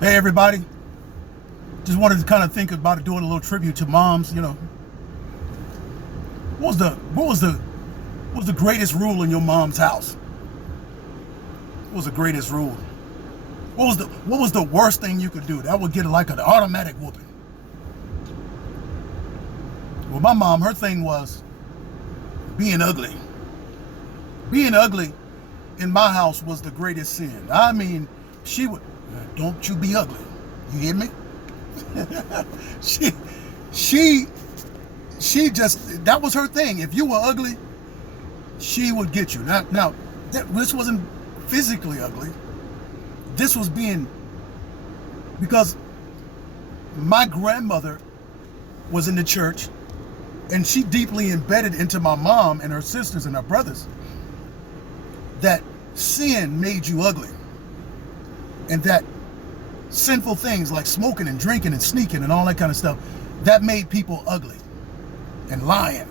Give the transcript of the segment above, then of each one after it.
Hey everybody, just wanted to kind of think about doing a little tribute to moms. What was the greatest rule in your mom's house? What was the greatest rule? What was the worst thing you could do that would get like an automatic whooping? Well, my mom, her thing was being ugly. Being ugly in my house was the greatest sin. I mean, she would, don't you be ugly. You hear me? she, she, she just, that was her thing. If you were ugly, she would get you. Now, this wasn't physically ugly. This was because my grandmother was in the church, and she deeply embedded into my mom and her sisters and her brothers that sin made you ugly, and that sinful things like smoking and drinking and sneaking and all that kind of stuff, that made people ugly, and lying,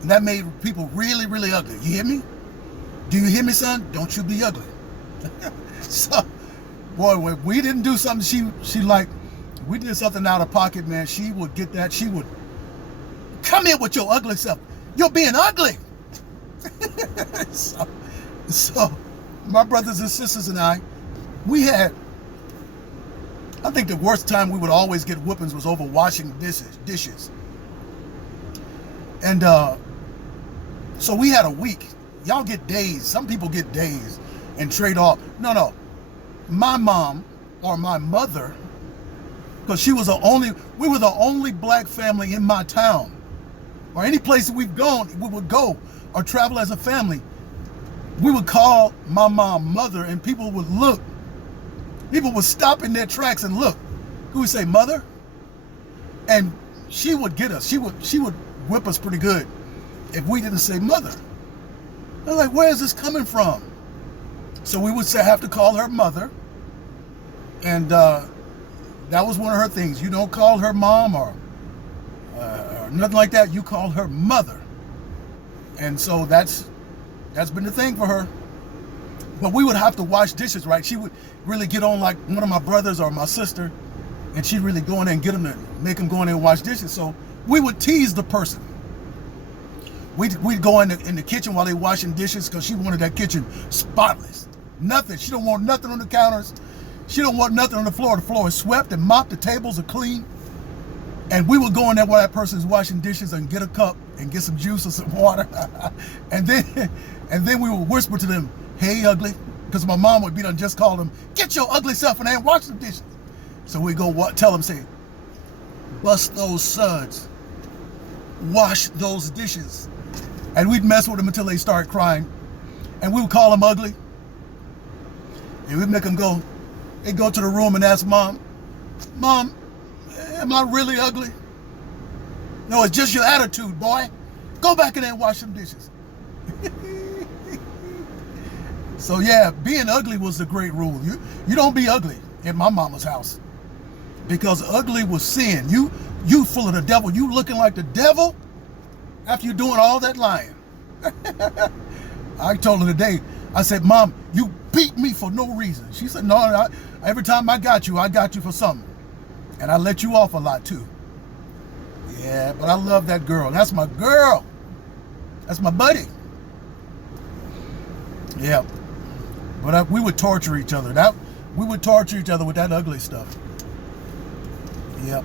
and that made people really, really ugly. You hear me? Do you hear me, son? Don't you be ugly. So, boy, when we didn't do something, we did something out of pocket, man, she would get that. She would come here with your ugly self. You're being ugly. So my brothers and sisters and I think the worst time we would always get whoopings was over washing dishes. And so we had a week. Y'all get days. Some people get days and trade off. No. My mom or my mother, because we were the only black family in my town, or any place that we would go or travel as a family. We would call my mom mother, and people would look. People would stop in their tracks and look. We would say, "Mother," and she would get us. She would whip us pretty good if we didn't say mother. I was like, where is this coming from? So we would have to call her mother, and that was one of her things. You don't call her mom or nothing like that. You call her mother, and so that's been the thing for her. But we would have to wash dishes, right? She would really get on like one of my brothers or my sister, and she'd really go in there and get them to make them go in there and wash dishes. So we would tease the person. We'd go in the kitchen while they washing dishes, because she wanted that kitchen spotless. Nothing. She don't want nothing on the counters. She don't want nothing on the floor. The floor is swept and mopped. The tables are clean. And we would go in there while that person's washing dishes and get a cup and get some juice or some water. and then we would whisper to them, "Hey, ugly," because my mom would be done just called them, "Get your ugly self in there and wash the dishes." So we go tell them, say, "Bust those suds. Wash those dishes." And we'd mess with them until they start crying. And we would call them ugly. And we'd make them go. They'd go to the room and ask Mom, "Mom, am I really ugly?" "No, it's just your attitude, boy. Go back in there and wash some dishes." So yeah, being ugly was the great rule. You don't be ugly in my mama's house, because ugly was sin. You full of the devil. You looking like the devil after you doing all that lying. I told her today, I said, "Mom, you beat me for no reason." She said, "No, every time I got you for something. And I let you off a lot too." Yeah, but I love that girl. That's my girl. That's my buddy. Yeah. But we would torture each other. We would torture each other with that ugly stuff. Yep.